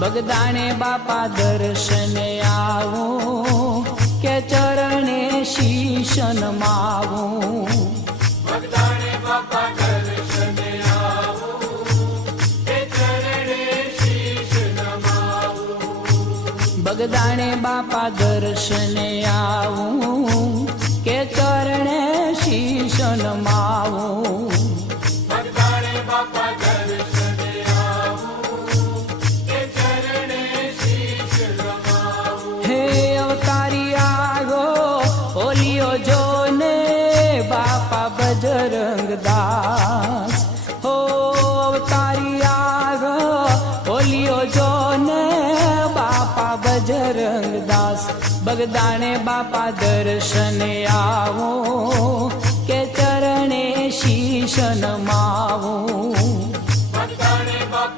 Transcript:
બગદાણે બાપા દર્શને આવું કે ચરણે શીશ નમાવું. બગદાણે બાપા દર્શને આવું કે ચરણે શીશ નમાવું. બગદાણે બાપા દર્શને આવું કે ચરણે શીશ નમાવું. બગદાણે બાપા દર્શને આવું કે ચરણે શીશ નમાવું. હે અવતારી આવ્યો ઓલિયો જોને બાપા બજરંગ દાસ. હો અવતારી આવ્યો ઓલિયો જોને બાપા બજરંગ દાસ. બગદાણે બાપા દર્શને આવો કે ચરણે શીશ નમાવું. બગદાણે બાપા